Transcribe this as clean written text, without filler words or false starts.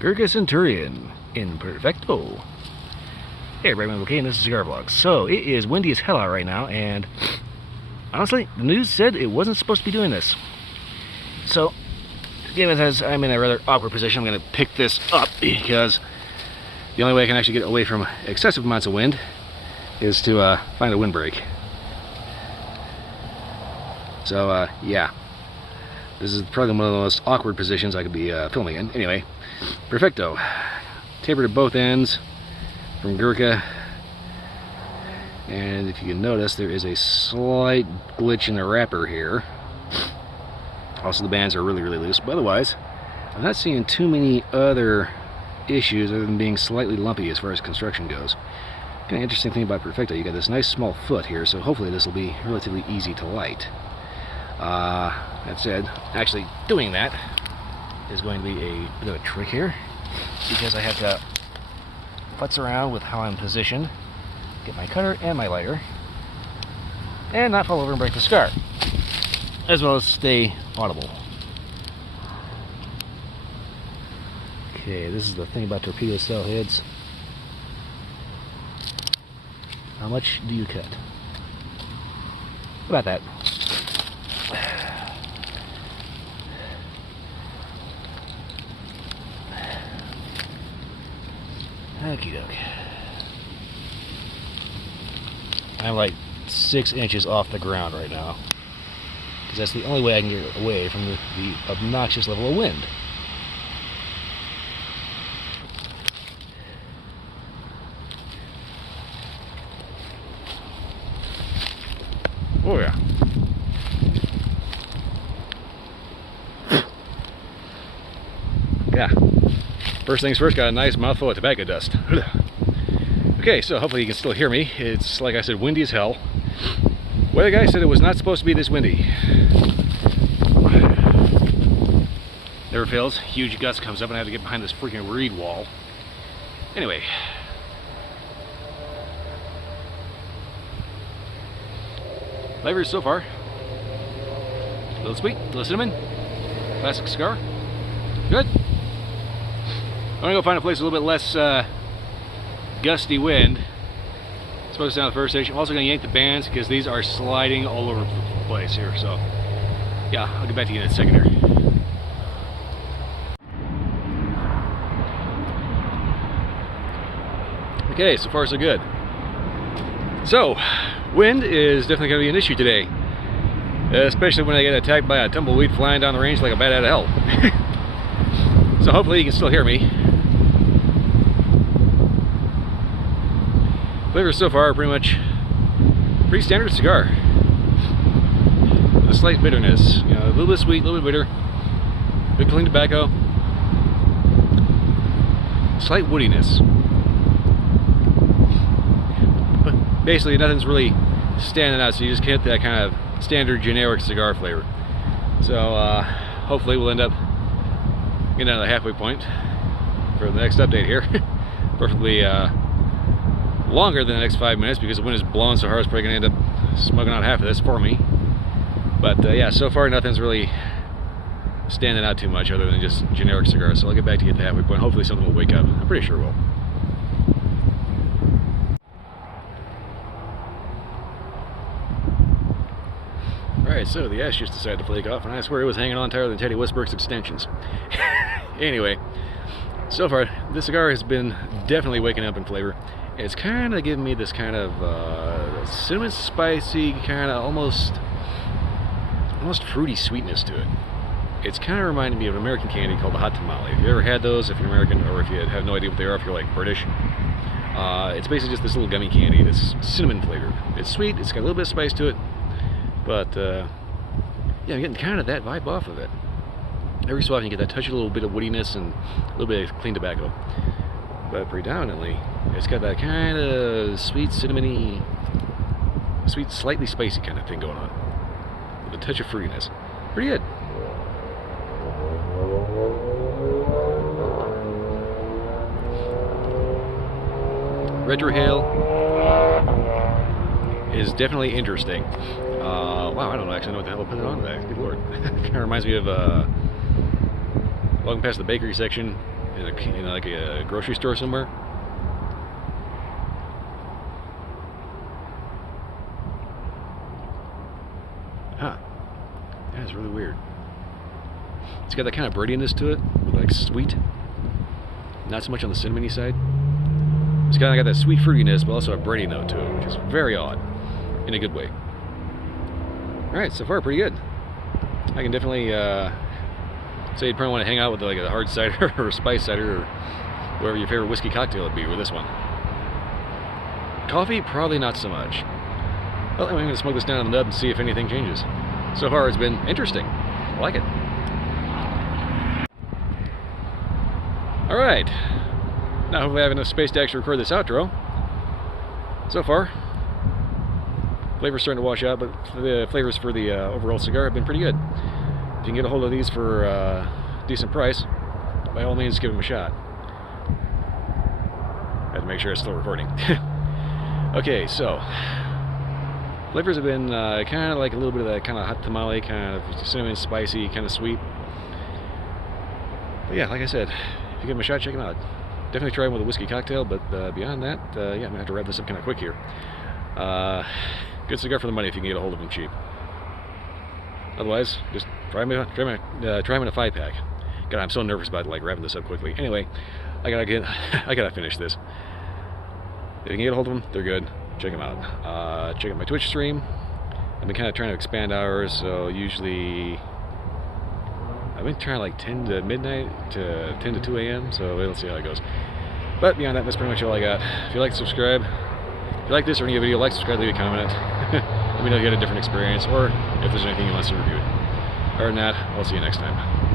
Gurkha Centurion in Perfecto. Hey everybody, I'm okay, and this is Cigar Vlog. So, it is windy as hell out right now, and honestly, the news said it wasn't supposed to be doing this. So, given as I'm in a rather awkward position, I'm going to pick this up because the only way I can actually get away from excessive amounts of wind is to find a windbreak. So, yeah. This is probably one of the most awkward positions I could be filming in. Anyway, Perfecto. Tapered at both ends from Gurkha. And if you can notice, there is a slight glitch in the wrapper here. Also, the bands are really, really loose. But otherwise, I'm not seeing too many other issues other than being slightly lumpy as far as construction goes. Kind of interesting thing about Perfecto, you got this nice small foot here, so hopefully this will be relatively easy to light. That said, actually doing that is going to be a bit of a trick here, because I have to futz around with how I'm positioned, get my cutter and my lighter, and not fall over and break the cigar, as well as stay audible. Okay, this is the thing about torpedo style heads. How much do you cut? About that. Okie doke. I'm like 6 inches off the ground right now, because that's the only way I can get away from the obnoxious level of wind. Oh yeah. Yeah. First things first, got a nice mouthful of tobacco dust. Okay, so hopefully you can still hear me. It's, like I said, windy as hell. Weather guy said it was not supposed to be this windy. Never fails. Huge gust comes up and I have to get behind this freaking reed wall. Anyway. Flavors so far. A little sweet, a little cinnamon. Classic cigar. Good. I'm gonna go find a place with a little bit less gusty wind. It's supposed to sound the first station. I'm also gonna yank the bands because these are sliding all over the place here. So, yeah, I'll get back to you in a second here. Okay, so far so good. So, wind is definitely gonna be an issue today, especially when I get attacked by a tumbleweed flying down the range like a bat out of hell. So hopefully you can still hear me. Flavors so far are pretty standard cigar. With a slight bitterness, you know, a little bit sweet, a little bit bitter. Good clean tobacco. Slight woodiness. But basically nothing's really standing out, so you just get that kind of standard generic cigar flavor. So hopefully we'll end up getting out of the halfway point for the next update here. Perfectly longer than the next 5 minutes because the wind is blowing so hard it's probably going to end up smoking out half of this for me. But yeah, so far nothing's really standing out too much other than just generic cigars. So I'll get back to you at the halfway point. Hopefully something will wake up. I'm pretty sure it will. Alright, so the ash just decided to flake off, and I swear it was hanging on tighter than Teddy Westbrook's extensions. Anyway, so far this cigar has been definitely waking up in flavor. It's kind of giving me this kind of cinnamon spicy, kind of almost fruity sweetness to it. It's kind of reminding me of an American candy called the hot tamale. If you ever had those, if you're American, or if you have no idea what they are, if you're like British, it's basically just this little gummy candy that's cinnamon flavored. It's sweet, it's got a little bit of spice to it, but yeah, I'm getting kind of that vibe off of it. Every so often you get that touch of a little bit of woodiness and a little bit of clean tobacco. But predominantly, it's got that kind of sweet, cinnamony, sweet, slightly spicy kind of thing going on, with a touch of fruitiness. Pretty good. Retrohale is definitely interesting. Wow, I don't actually know what the hell to put it on there. Good lord. Kind of reminds me of walking past the bakery section in like a grocery store somewhere. Huh. That's really weird. It's got that kind of breadiness to it, with like sweet. Not so much on the cinnamony side. It's kind of got that sweet fruitiness, but also a bready note to it, which is very odd, in a good way. Alright, so far pretty good. I can definitely say you'd probably want to hang out with like a hard cider or a spice cider or whatever your favorite whiskey cocktail would be with this one. Coffee, probably not so much. Well, I'm going to smoke this down on the nub and see if anything changes. So far it's been interesting. I like it. Alright. Now hopefully I have enough space to actually record this outro. So far, flavor's starting to wash out, but the flavors for the overall cigar have been pretty good. If you can get a hold of these for a decent price, by all means give them a shot. I have to make sure it's still recording. Okay, so flavors have been kind of like a little bit of that kind of hot tamale, kind of cinnamon, spicy, kind of sweet. But yeah, like I said, if you give them a shot, check them out. Definitely try them with a whiskey cocktail, but beyond that, yeah, I'm going to have to wrap this up kind of quick here. Good cigar for the money if you can get a hold of them cheap. Otherwise, just try them in a 5-pack. God, I'm so nervous about like wrapping this up quickly. Anyway, I gotta finish this. If you can get a hold of them, they're good. Check them out. Check out my Twitch stream. I've been kind of trying to expand hours, so usually I've been trying like 10 to midnight to 10 to 2 a.m. So we'll see how it goes. But beyond that, that's pretty much all I got. If you like, subscribe. If you like this or any video, like, subscribe, leave a comment. Let me know if you had a different experience or if there's anything you want us to review. Other than that, I'll see you next time.